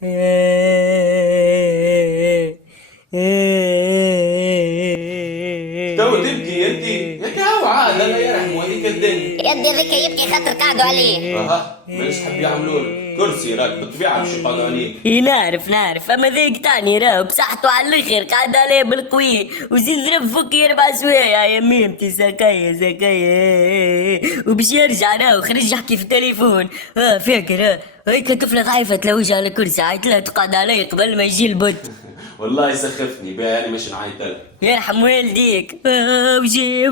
تو تبكي انت يا كهو عاد الله يرحمه هذيك الدنيا. يدي ذيك يبكي خاطر قعدوا عليه. اها مانيش حاب يعملوا له كرسي راك بالطبيعه باش يقعدوا عليه. نعرف اما ذيك تاني راه بصحته على الاخر قاعد عليه بالقوي وزيد ضرب فكي 4 سوايع يا ميمتي سكاية وباش يرجع راه خرج يحكي في التليفون. فاكر هيك طفله ضعيفه تلوج على كرسي عيط لها تقعد علي قبل ما يجي البط. والله يسخفني بها انا مش نعيط لها. يرحم والديك. وجي لي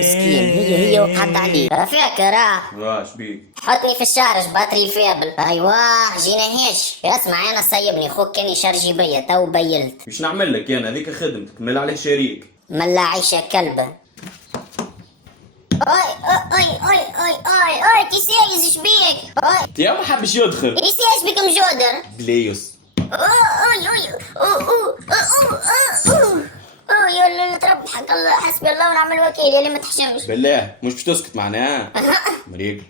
مسكين هي وقعد عليه. فاكر شبيك؟ حطني في الشارج باتري فيبل. ايوه جينا هيش. اسمع انا سيبني خوك كان يشرجي بيا تو بيلت. مش نعمل لك انا هذيك خدمتك مل عليه شريك. ملا عيشه كلبه. تسايز شبيك؟ يا ما حبش يدخل. يسايز بك مجودر؟ بليوس. يا ترب حق الله حسبي الله ونعم الوكيل اللي ما تحشمش. بالله مش باش تسكت معنا مريق.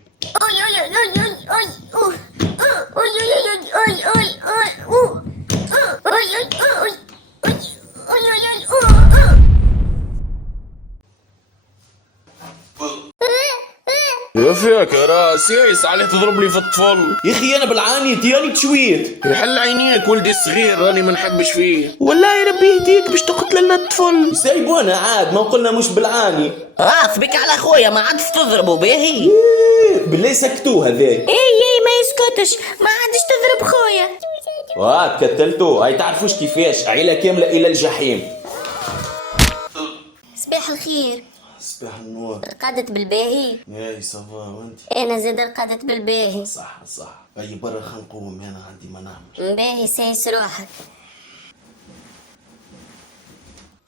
يا فيك يا راس يايس عليه تضرب لي في الطفل. يا اخي انا بالعاني تياني تشويت. يحل عينيك ولدي الصغير راني ما نحبش فيه. والله يا ربي يهديك باش تقتل لنا الطفل. سايبونا عاد ما قلنا مش بالعاني. بك على خويا ما عادش تضربوا باهي. بالله سكتوه هذاك. اي ما يسكتش ما عادش تضرب خويا. تكتلتوه هاي تعرفوش كيفاش عيلة كاملة الى الجحيم. صباح الخير. صباح النور. رقدت بالباهي؟ اي صافا وانت؟ انا زاد رقدت بالباهي. صح اي برا خلينا نقوم انا عندي ما نعمل. باهي سايس روحك.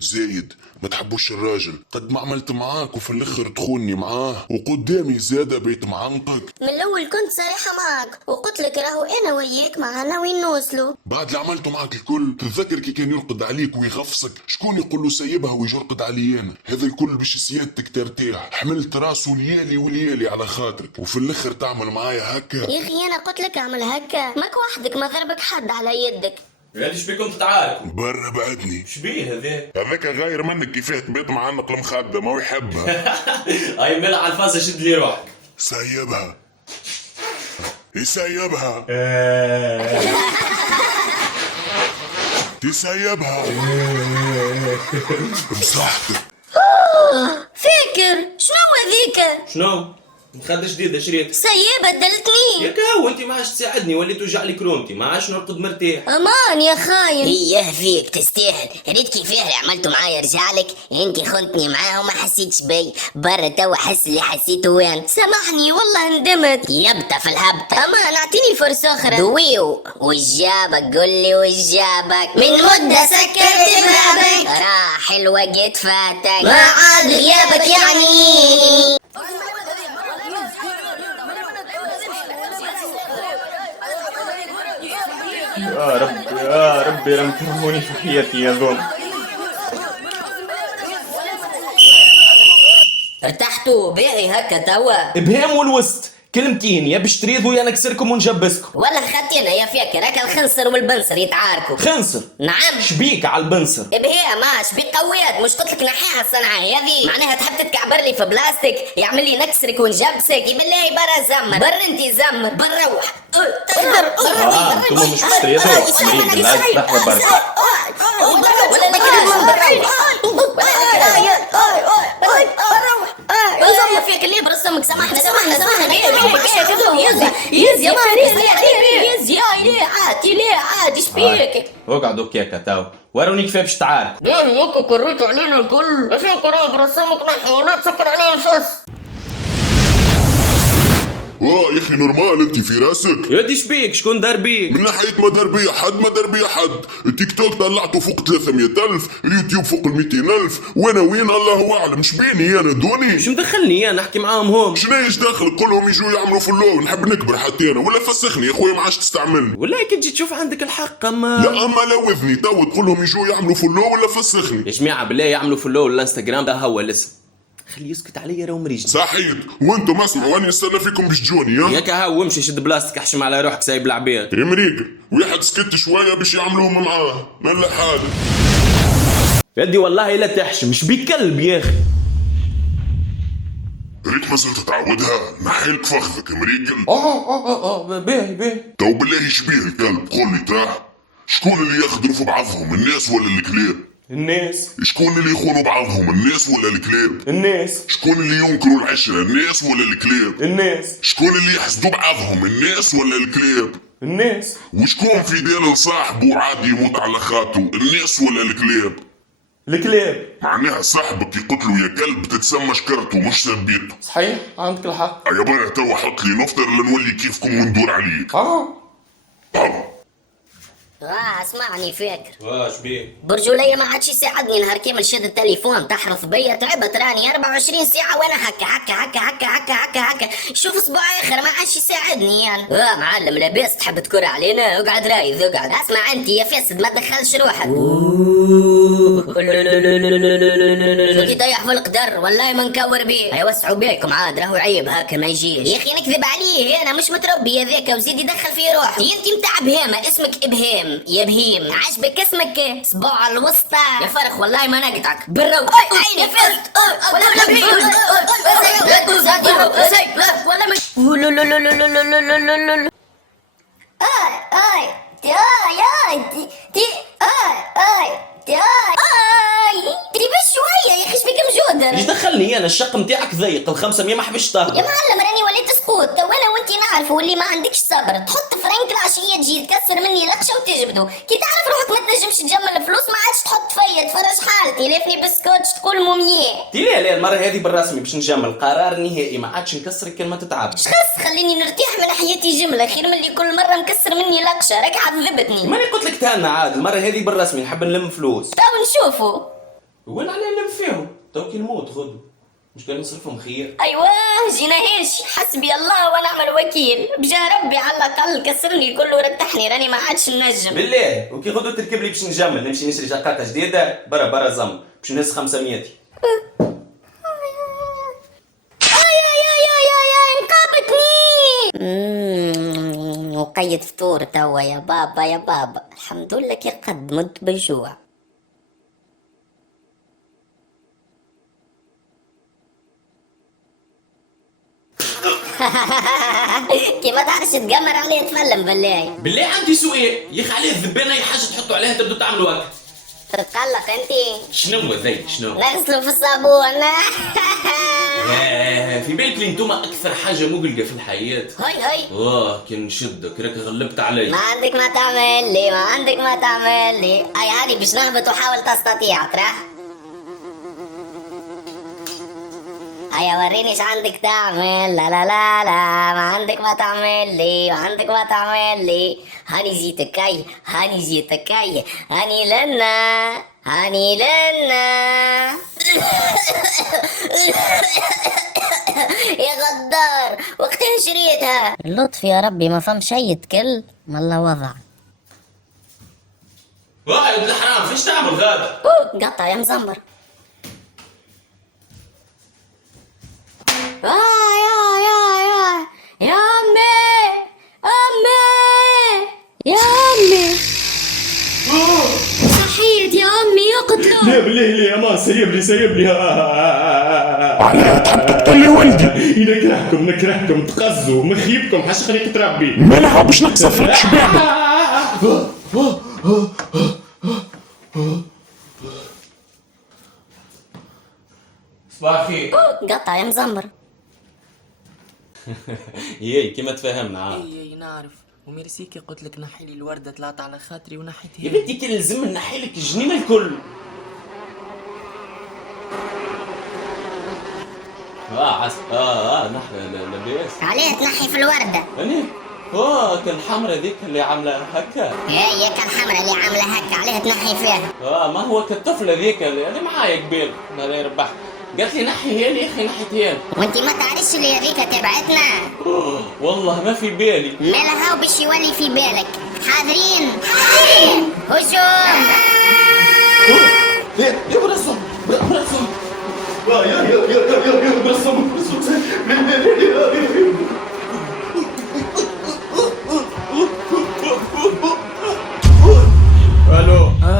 زايد ما تحبوش الراجل قد ما عملت معاك وفي الاخر تخوني معاه وقدامي زادة بيت معنقك. من الاول كنت صريحه معك وقلت لك راهو انا وياك معنا وين نوصلوا. بعد اللي عملته معاك الكل تتذكر كي كان يرقد عليك ويغفصك شكون يقول له سيبها ويجي يرقد علي انا. هذا الكل باش سيادتك ترتاح. حملت راسه ليالي على خاطرك وفي الاخر تعمل معايا هكا. يا اخي انا قلت لك اعمل هكا ماك وحدك ما ضربك حد على يدك. غادي شبيكم تتعاركوا؟ برا بعدني. شبيه هذاك غاير منك كيفاه تبيت معنق المخدة ما يحبها. هاي ملع على الفاصة شد لي روحك. سيبها يسيبها تسيبها بصحتك. فاكر شنو هذيك؟ شنو؟ مخدة جديدة شريت. سيبة دلتني. يا كهو انت ما عادش تساعدني وليت توجع لي كرومتي ما عادش نرقد مرتاح. امان يا خاين. ايه فيك تستاهل. ريت كيفاه اللي عملته معايا رجعلك. انت خنتني معاه وما حسيتش بي. برا توا حس اللي حسيته وين. سامحني والله ندمت. يبتا في الهبطة. امان اعطيني فرصة اخرى. دويو وجابك قولي وجابك. من مدة سكرت بابك. راح الوقت فاتك. ما عاد غيابك يعني. يا ربي لم ترموني في حياتي يا ذول. ارتحتوا باقي هكا توا. ابهام والوسط كلمتين يا باش تريضوا يا نكسركم ونجبسكم. ولا خطينا يا فاكر هكا الخنصر والبنصر يتعاركوا. خنصر؟ نعم. شبيك على البنصر؟ بهي ماش بقويات مش قلت لك نحيها الصنعة هذه معناها تحب تتكعبر لي في بلاستيك يعمل لي نكسرك ونجبسك. بالله برا زمر بر انت زمر بروح. انتم مش تريضوا مريض لحظة برا. ولا لك نزمر فيك اللي برسمك. سامحنا يزي عاد ايش بيك. اقعدوا كيكا تو وروني كيف باش تعارك. هكا كريتوا علينا الكل. عشان كريت برسمك نحي ولا تسكر علينا الفص. يا اخي نورمال انت في راسك. يا دي شبيك شكون دار بيك؟ من ناحية ما دار بيا حد. التيك توك طلعته فوق 300,000. اليوتيوب فوق 200,000. وانا وين الله اعلم. شبيني انا دوني. مش مدخلني انا نحكي معاهم هم. شنو ايش داخل قولهم يجوا يعملوا في اللو. نحب نكبر حتى انا ولا فسخني يا خويا ما عادش تستعملني. والله كي تجي تشوف عندك الحق اما لا اما لوذني تو تقولهم يجوا يعملوا في اللو ولا فسخني. يا جماعة بالله يعملوا فولو الانستغرام ده هو الاسم. خليه يسكت عليا راهو مريجني. صحيت وانتم اسمعوا واني نستنى فيكم باش تجوني ها. ياك هاو وامشي شد بلاستيك احشم على روحك سايب العباد. يا مريق واحد سكت شويه باش يعملوهم معاه ملا حالك. يدي والله لا تحشم مش بيك كلب يا اخي. ريت ما زلت تعودها نحيلك فخذك يا مريقل. باهي تو بالله يشبيه الكلب قول لي تاه. شكون اللي يخدروا في بعضهم الناس ولا الكلاب؟ الناس. شكون اللي يخونوا بعضهم الناس ولا الكلاب؟ الناس. شكون اللي ينكروا العشرة الناس ولا الكلاب؟ الناس. شكون اللي يحسدوا بعضهم الناس ولا الكلاب؟ الناس. وشكون في ديال لصاحبه وعادي يموت على خاطو الناس ولا الكلاب؟ الكلاب. معناها صاحبك يقتلوا يا كلب تتسمى شكرته مش سبيته. صحيح عندك الحق. يا بارا توا حط لي نفطر لنولي كيفكم وندور عليك. اسمعني فاكر واش بيه؟ برجولية ما عادش يساعدني نهار كامل شد التليفون تحرث بيا تعبت راني 24 ساعة وانا هكا شوف اسبوع اخر ما عادش يساعدني يعني. معلم لاباس تحب تكر علينا اقعد رايد اقعد. اسمع انت يا فاسد ما تدخلش روحك. شو ضيع في القدر والله ما نكور بيه. يوسعوا بيكم عاد راهو عيب هاكا ما يجيش يا اخي نكذب عليه انا مش متربي هذاك وزيد يدخل في روحي. انت متاع بهيمة اسمك ابهام يا بهيم عجبك اسمك صباع الوسطى يا فرخ والله ما نقطعك بالرو. عيني فزت ولا بهيم تريبي شوية يا اخي شبيك مجودة. ايش دخلني انا الشق متاعك ضيق ال 500 ما حبش يا تهبط. معلم راني وليت سكوت وانا وانتي نعرف واللي ما عندكش صبر تحط فرنك العشية تجي تكسر مني لقشة وتجبدو كي تعرف روحك ما تنجمش تجمل فلوس ما عادش تحط فيا تفرج حالتي لافني بسكوتش تقول مومياه. لا المرة هذه بالرسمي باش نجمل قرار نهائي ما عادش نكسرك كان ما تتعب. شخص خليني نرتاح من حياتي جملة خير من اللي كل مرة مكسر مني لقشة راك عذبتني. ماني قلت لك تهنا عاد المرة هذه بالرسمي نحب نلم فلوس. تو نشوفوا وين علي نلم فيهم تو كي نموت خذوا مش كان نصرفهم خير. ايوه جينا هيش حسبي الله ونعم الوكيل بجاه ربي على الاقل كسرني كله ورتحني راني ما عادش نجم بالله وكي غدو تركب لي باش نجمل نمشي نشري جاكاتا جديده برا زم باش نهز 500. وقيد فطور توا يا بابا الحمد لله كي قد مت بالجوع. كي ما تعرفش تقمر عليه تفلم بالله عندي سؤال يا اخي عليه الذبانه اي حاجه تحطوا عليها تبدو تعملوا هكا. تتقلق انتي شنو ذي شنو؟ نغسلوا في الصابون. في بالك لي انتوما اكثر حاجه مقلقه في الحياه. هاي كي نشدك راك غلبت علي. ما عندك ما تعمل لي اي هذه باش نهبط وحاول تستطيع ترى. هيا وريني ايش عندك تعمل. لا ما عندك ما تعمل لي هاني جيتك هاني لنا يا غدار وقتها شريتها. اللطف يا ربي ما فهم شي يتكل ما الله وضع. يا ابن الحرام فيش تعمل غادا؟ قطع يا مزمر. يا أمي صحيت يا أمي يقتلوا. لا بالله لي يا ما سيب لي على تحب تقتل ولدي. نكرهكم تقزوا مخيبكم حاش خليك تربي. مالها باش نقصف لك شبابك. صباح الخير. قطع يا مزمر. ياي كيما تفاهمنا عاد. اي نعرف وميرسيكي قلت لك نحي لي الورده طلعت على خاطري ونحيتها. يا بنتي كان لازم نحي لك الجنينه الكل. نحي لاباس. عليه تنحي في الوردة. أني كان حمرا ذيك اللي عامله هكا. هي كان حمرا اللي عامله هكا عليه تنحي فيها. ما هو كالطفله ذيك اللي معايا قبيل الله يربح قالت لي نحي هي يا اخي نحيت. وانت ما تعرفش اللي هذيك تبعتنا. والله ما في بالي. مالها وباش يولي في بالك. حاضرين هجوم. يا براسهم الو.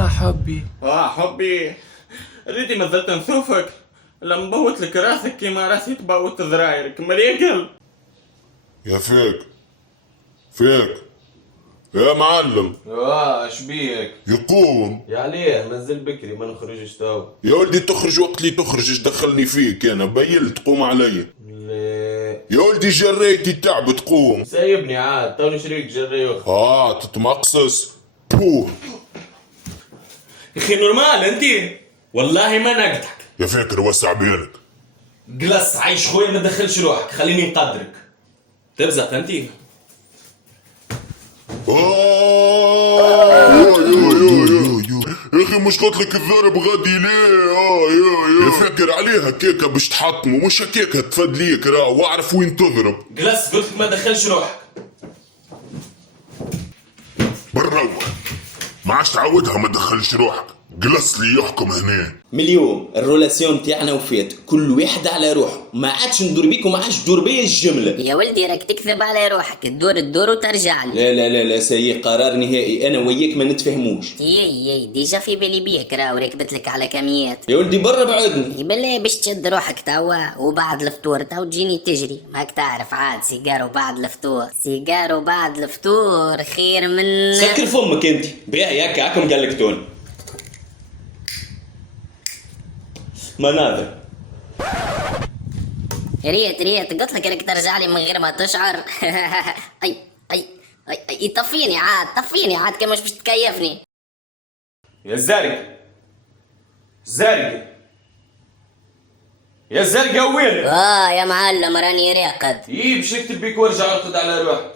حبي. حبي، ريتي ما زلت نشوفك. لما بوت لك راسك كيما راسي تبوت ذرايرك مريقل. يا فيك يا معلم. اش بيك؟ يقوم يا عليه مازال بكري ما نخرجش تو. يا ولدي تخرج وقت اللي تخرج، ايش دخلني فيك انا بيلت تقوم علي. لا يا ولدي جريتي تعب تقوم. سايبني عاد توني شريك جري تتمقصص بوه. يا اخي نورمال انت والله ما نقدحك. يا فاكر وسع بينك. جلس عايش خويا ما تدخلش روحك خليني نقدرك. تبزق انت. يا اخي مش قلت لك الضرب غادي ليه؟ يا فاكر عليها كيكه باش تحطمه، مش هكيكه تفدليك راه واعرف وين تضرب. جلس قلت لك ما تدخلش روحك. بالروح ما عادش تعودها ما تدخلش روحك. جلس لي يحكم هنا. من اليوم الرولاسيون تاعنا وفات كل واحد على روحه، ما عادش ندور بيك وما عادش تدور بيا الجمله. يا ولدي راك تكذب على روحك، تدور وترجع لي. لا لا لا لا سي قرار نهائي، انا وياك ما نتفهموش. يي ديجا في بالي بيك راهو ركبت لك على كميات. يا ولدي برا بعدني. بالله باش تشد روحك توا وبعد الفطور تو تجيني تجري، ماك تعرف عاد سيجار وبعد الفطور، سيجار وبعد الفطور خير من سكر فمك انت. بيها ياك هاكم قال لك توني مناظر. ريت قلت لك انك ترجع لي من غير ما تشعر. اي اي اي طفيني عاد كان مش باش تكيفني. يا زارق يا زرقاء وين؟ يا معلم راني راقد. باش نكتب بيك وارجع ارقد على روحك.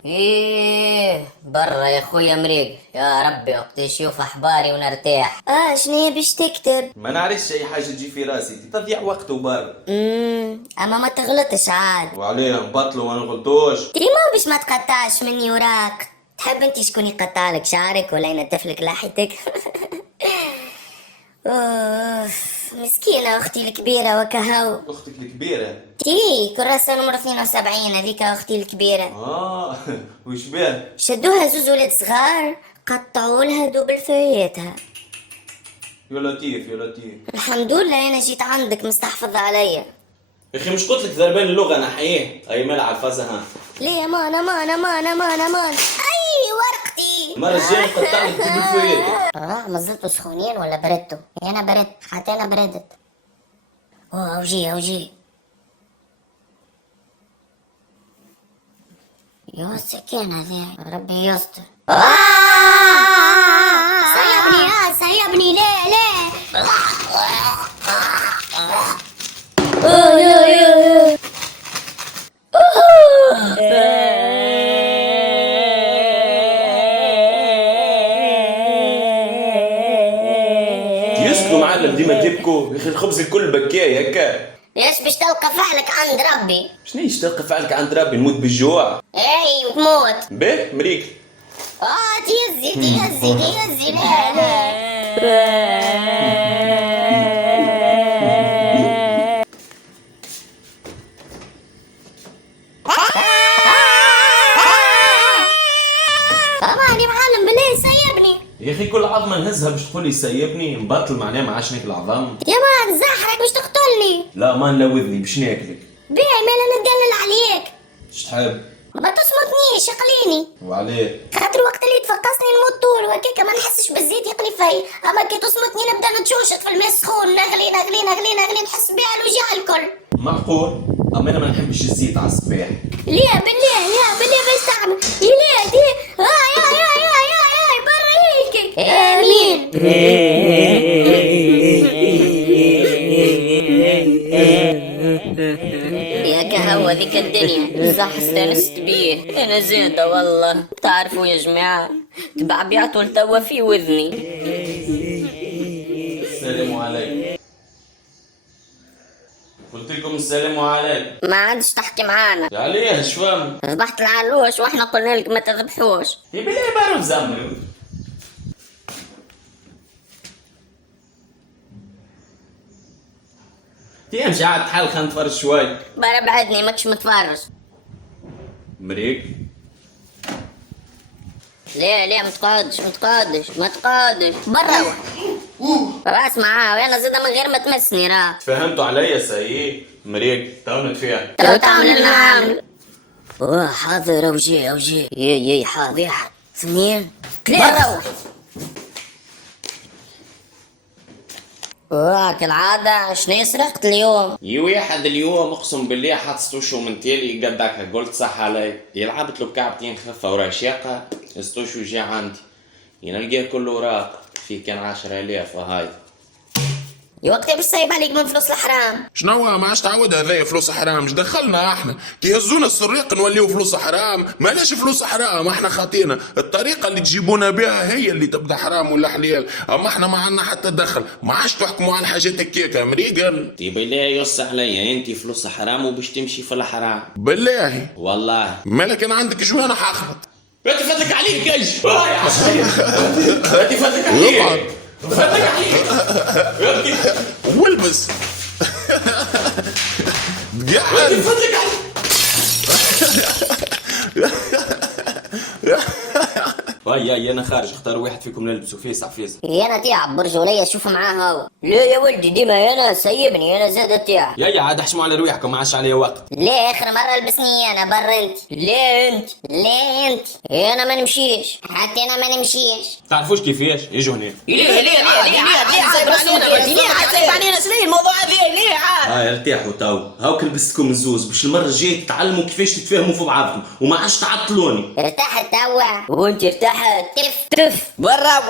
برا يا خويا مريق. يا ربي وقت نشوف احباري ونرتاح. شنو باش تكتب؟ ما نعرفش اي حاجه تجي في راسي، تضيع وقت وبار. اما ما تغلطش عاد. وعليه نبطلوا ما نغلطوش. ما باش ما تقطعش مني وراك. تحب انت شكون يقطع لك شعرك ولا ينتف لك لحيتك؟ مسكينة أختي الكبيرة وكهو. اختك الكبيره؟ كراسة نمرة 72 هذيك أختي الكبيرة. وش باه؟ شدوها زوز ولاد صغار قطعوا لها دوبل فياتها. يا لطيف. الحمد لله أنا جيت عندك مستحفظ عليا. يا اخي مش قلت لك ذربان اللغه انا حياه اي ملعب فازها. ليه مان أي ورقتي. المره الجايه نقطع لك دوبل فياتك. ما زلتوا سخونين ولا بردتوا؟ أنا بردت حتى أنا بردت. أوجي يا سكينة ذي ربي يستر. سيبني ليه يسكوا معلم ديما تبكوا. يا اخي الخبز الكل بكاي هكا. ايش باش تلقى فعلك عند ربي؟ شنو تلقى فعلك عند ربي؟ نموت بالجوع. تموت. به مريك. تيزي لا طبعا يا معلم بالله سيبني. يا اخي كل عظمه نهزها باش تقول لي سيبني نبطل معناها ما عادش ناكل عظام. يا مان زحرك باش تقتلني. لا ما نلوذني باش ناكلك. بيعي مالا نتدلل عليك. اش تحب؟ ما تصمتنيش اقليني. وعليه؟ خاطر وقت اللي تفقصني نموت طول وهكاك ما نحسش بالزيت يقلي في، اما كي تصمتني نبدا نتشوشط في الماء السخون نغلي نحس بها الوجع الكل. معقول؟ اما انا ما نحبش الزيت على الصباح. ليه بالله باش تعمل؟ يا دي يا برا هيك. امين. يا كهوة ذيك الدنيا صح استانست بيه. انا زينة والله. تعرفوا يا جماعة تبعبيعتوا لتوا في وذني. السلام عليكم. قلت لكم السلام عليكم. ما عادش تحكي معانا. عليه شفام؟ ذبحت العلوش واحنا قلنا لك ما تذبحوش. يبي لي بارو زمر. تمشي قاعد تحل خلينا نتفرج شوي. برا بعدني ماكش متفرج. مريك ليه ما تقعدش برا. راس معاه وانا زيدا من غير ما تمسني راه. تفهمتوا عليا سيء. مريك تو نتفاهم. تو تعمل المعامل. حاضر اوجي يي حاضر. واحد اثنين ثلاثة. كالعادة شنو سرقت اليوم؟ واحد اليوم اقسم بالله حط ستوشو من تالي قدك قلت صح علي يلعبت له بكعبتين خفة ورشاقة ستوشو جا عندي ينلقاه كله اوراق في كان 10,000 وهاي يا وقتها باش سايب عليك من فلوس الحرام. شنو ما عادش تعود هذايا فلوس حرام؟ ايش دخلنا احنا؟ كي يهزونا السريق نوليو فلوس حرام؟ مالاش فلوس حرام، احنا خاطينا الطريقه اللي تجيبونا بها هي اللي تبدا حرام ولا حلال، اما احنا ما عندنا حتى دخل، ما عادش تحكموا على الحاجات هكاك مريقل. بالله يص عليا انت فلوس حرام وباش تمشي في الحرام بالله والله. مالك انا عندك جوانا حاخبط. باتي فاتك عليك ايش؟ يا عشير باتي فاتك عليك فاتك عليك والبس قاعد فاتك عليك. يا انا خارج اختار واحد فيكم نلبسه فيسع فيسع. انا تاع برجولية شوف معاه هو. لا يا ولدي ديما انا سيبني انا زاد تاع. يا عاد احشموا على رواحكم ما عادش عليا وقت. ليه اخر مرة لبسني انا برا انت. ليه انت انا ما نمشيش حتى انا ما نمشيش. تعرفوش كيفاش يجوا هنا. ليه عاد علينا شنو الموضوع هذا ليه عاد؟ ارتاحوا تو هاو لبستكم الزوز باش المرة الجاية تتعلموا كيفاش تتفاهموا في بعضكم وما عادش تعطلوني. ارتحت توا. وانت ارتحت تف برا.